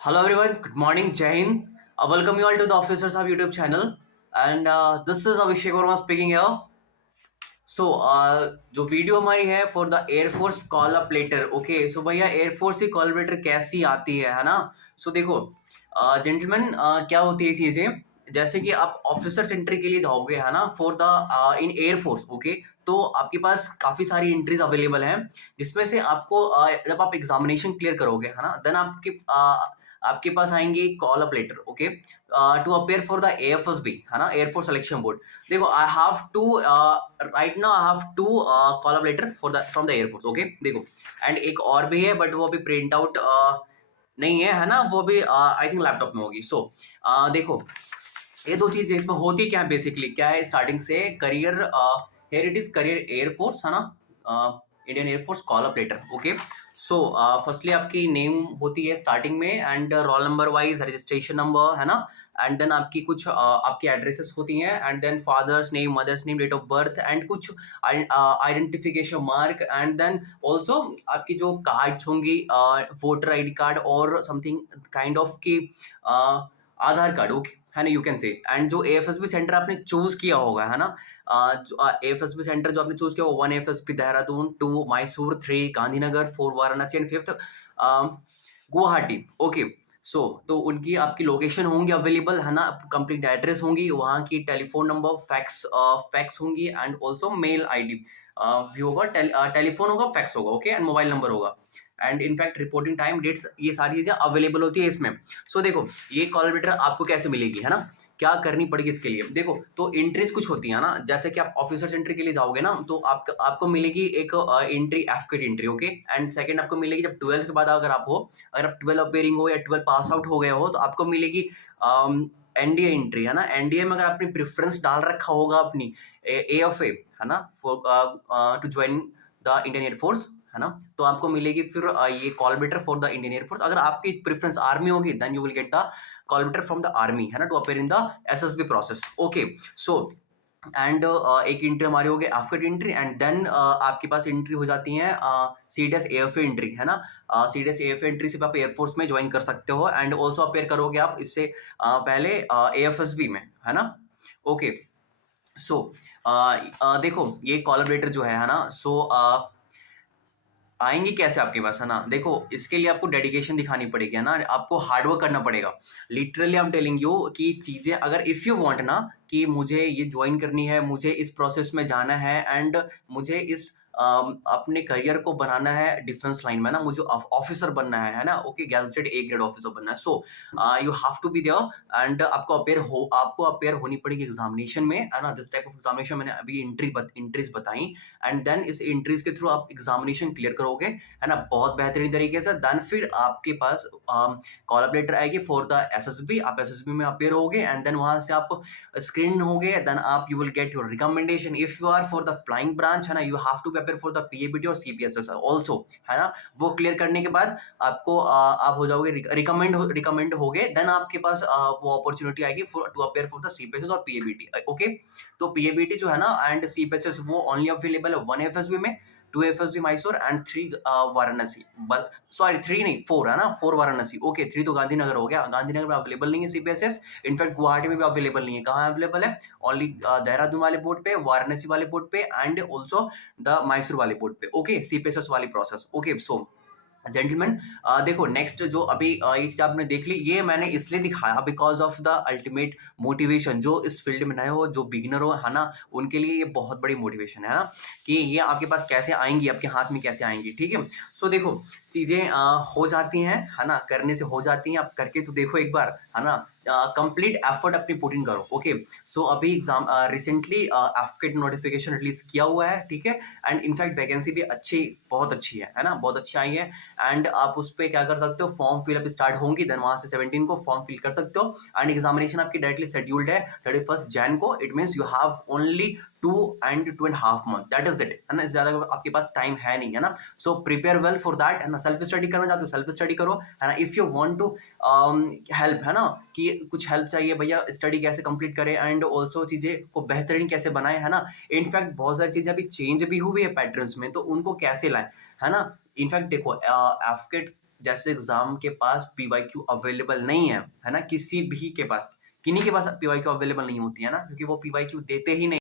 Hello everyone, good morning, Jai Hind. Welcome you all to the Officers of YouTube channel. And this is Abhishek Verma speaking here. जो video हमारी है for the air force call up letter. Okay, so भैया air force की call letter कैसी आती है ना। सो देखो जेंटलमैन, क्या होती है चीजें, जैसे कि आप ऑफिसर एंट्री के लिए जाओगे है ना for the in air force. Okay, तो आपके पास काफी सारी एंट्रीज अवेलेबल हैं, जिसमें से आपको जब आप एग्जामिनेशन क्लियर करोगे है ना, देन आपके पास आएंगे call up letter. Okay, to appear for the AFSB है ना, एयरफोर्स सिलेक्शन बोर्ड। देखो I have to right now I have to call up letter for the from the air force. Okay, देखो एंड एक और भी है बट वो अभी प्रिंट आउट नहीं है ना, वो भी आई थिंक लैपटॉप में होगी। देखो ये दो चीजें इसमें होती क्या है, बेसिकली क्या है, स्टार्टिंग से career, here it is career air force है ना, Indian air force call up letter. Okay, so firstly आपकी नेम होती है स्टार्टिंग में and roll number wise registration number है ना, एंड देन आपकी कुछ आपकी एड्रेसेस होती हैं and then father's name, mother's name, date of birth and कुछ identification mark and then also आपकी जो कार्ड्स होंगी, वोटर आईडी कार्ड और समथिंग काइंड ऑफ की आधार कार्ड। ओके है ना, यू कैन से। एंड जो एएफएसबी सेंटर आपने चूज किया होगा है ना, जो एएफएसबी सेंटर जो आपने चूज किया होगा, 1 AFSB Dehradun, 2 Mysore, 3 Gandhinagar, 4 Varanasi and 5th Guwahati. Okay, तो उनकी आपकी लोकेशन होंगी अवेलेबल है ना, कंप्लीट एड्रेस होंगी, वहाँ की टेलीफोन नंबर, फैक्स होंगी एंड ऑल्सो मेल आईडी भी होगा, टेलीफोन होगा, फैक्स होगा। ओके, एंड मोबाइल नंबर होगा and in fact reporting time, dates, ये सारी चीजें अवेलेबल होती है इसमें। देखो ये कॉल लेटर आपको कैसे मिलेगी है ना, क्या करनी पड़ेगी इसके लिए। देखो तो एंट्रीज कुछ होती है ना, जैसे कि आप ऑफिसर्स एंट्री के लिए जाओगे ना, तो आपको मिलेगी एक entry, AFCAT entry. Okay, and second आपको मिलेगी जब 12th के बाद अगर आप 12 अपेयरिंग हो या 12 पास आउट हो गए हो, तो आपको मिलेगी एनडीए एंट्री है ना। एनडीए में अगर आपने प्रेफरेंस डाल रखा होगा अपनी एएफए है ना, to join the Indian air force है ना, तो आपको मिलेगी फिर ये call letter for the Indian air force. अगर आपकी प्रेफरेंस आर्मी होगी, then you will get the call letter from the army है ना, to appear in the SSB process. Okay, so and एक एंट्री हमारी हो गई आफ्टर एंट्री एंड देन आपके पास एंट्री हो जाती है सीडीएस एएफए एंट्री है ना। सीडीएस एएफए एंट्री से आप एयरफोर्स में ज्वाइन कर सकते हो एंड ऑल्सो अपेयर करोगे आप इससे पहले एएफएसबी में है ना। ओके, देखो ये कॉल लेटर जो है ना, आएंगे कैसे आपके पास है ना। देखो इसके लिए आपको डेडिकेशन दिखानी पड़ेगी है ना, आपको हार्डवर्क करना पड़ेगा। Literally I am telling you कि चीजें अगर इफ यू वांट ना कि मुझे ये ज्वाइन करनी है, मुझे इस प्रोसेस में जाना है एंड मुझे इस अपने करियर को बनाना है डिफेंस लाइन में ना, मुझे ऑफिसर बनना है ना। Okay, gazetted A grade officer बनना है। You have to be there and आपको अपेयर होनी पड़ेगी एग्जामिनेशन में है ना। दिस टाइप ऑफ एग्जामिनेशन मैंने अभी एंट्रीज बताई एंड देन इस एंट्रीज के थ्रू आप एग्जामिनेशन क्लियर करोगे है ना, बहुत बेहतरीन तरीके से। देन फिर आपके पास कॉल लेटर आएगी फॉर द एसएसबी, आप एसएसबी में अपेयर होगे एंड देन वहां से आप स्क्रीन होगे, देन आप you will get your recommendation. If you are for the flying branch है ना, you have to appear for the PABT और सीपीएसएस ऑल्सो है ना। वो क्लियर करने के बाद आपको आप हो जाओगे रिकमेंड होगे, देन आपके पास वो अपॉर्चुनिटी आएगी to appear for the CPSS और पीएबीटी। ओके, तो पीएबीटी जो है ना एंड सीपीएसएस वो ओनली अवेलेबल है 1 एफएसबी में, 2 FSB Mysore and 3 Varanasi. Sorry 3 नहीं 4 है ना, 4 वाराणसी। ओके, 3 तो गांधीनगर हो गया, गांधीनगर में अवेलेबल नहीं है सीपीएसएस। इनफैक्ट गुवाहाटी में भी अवेलेबल नहीं है। कहाँ अवेलेबल है, ओनली देहरादून वाले बोर्ड पे, वाराणसी वाले बोर्ड पे एंड ऑल्सो द मैसूर वाले बोर्ड पे। ओके, सीपीएसएस वाली प्रोसेस। ओके, जेंटलमैन, देखो नेक्स्ट जो अभी ये चीज आपने देख ली, ये मैंने इसलिए दिखाया because of the ultimate motivation. जो इस फील्ड में नए हो, जो बिगिनर हो है ना, उनके लिए ये बहुत बड़ी मोटिवेशन है ना, कि ये आपके पास कैसे आएंगी, आपके हाथ में कैसे आएंगी। ठीक है, देखो चीजें हो जाती हैं है ना, करने से हो जाती हैं, आप करके तो देखो एक बार है ना, कंप्लीट एफर्ट अपनी पुट इन करो। ओके, अभी एग्जाम रिसेंटली एफकेट नोटिफिकेशन रिलीज किया हुआ है। ठीक है, एंड इनफैक्ट वैकेंसी भी बहुत अच्छी है ना, बहुत अच्छी आई है एंड आप उस पर क्या कर सकते हो, फॉर्म फिलअप स्टार्ट होंगी, देन वहां से 17 को फॉर्म फिल कर सकते हो एंड एग्जामिनेशन आपकी डायरेक्टली शेड्यूल्ड है 31 जैन को। It means you have only 2.5 month, that is it है ना, ज्यादा आपके पास टाइम है नहीं है ना। प्रिपेयर वेल फॉर दैट है ना। सेल्फ स्टडी करना चाहते हो, सेल्फ स्टडी करो है ना। If you want to help है ना, कि कुछ हेल्प चाहिए भैया, स्टडी कैसे कंप्लीट करें एंड ऑल्सो चीजें को बेहतरीन कैसे बनाए है ना। इनफैक्ट बहुत सारी चीजें अभी चेंज भी हुई है पैटर्न्स में, तो उनको कैसे लाएं है ना। इनफैक्ट देखो एफकेट जैसे एग्जाम के पास पीवाईक्यू अवेलेबल नहीं है ना, किसी भी के पास, किन्हीं के पास पीवाईक्यू अवेलेबल नहीं होती है ना, क्योंकि वो पीवाईक्यू देते ही नहीं।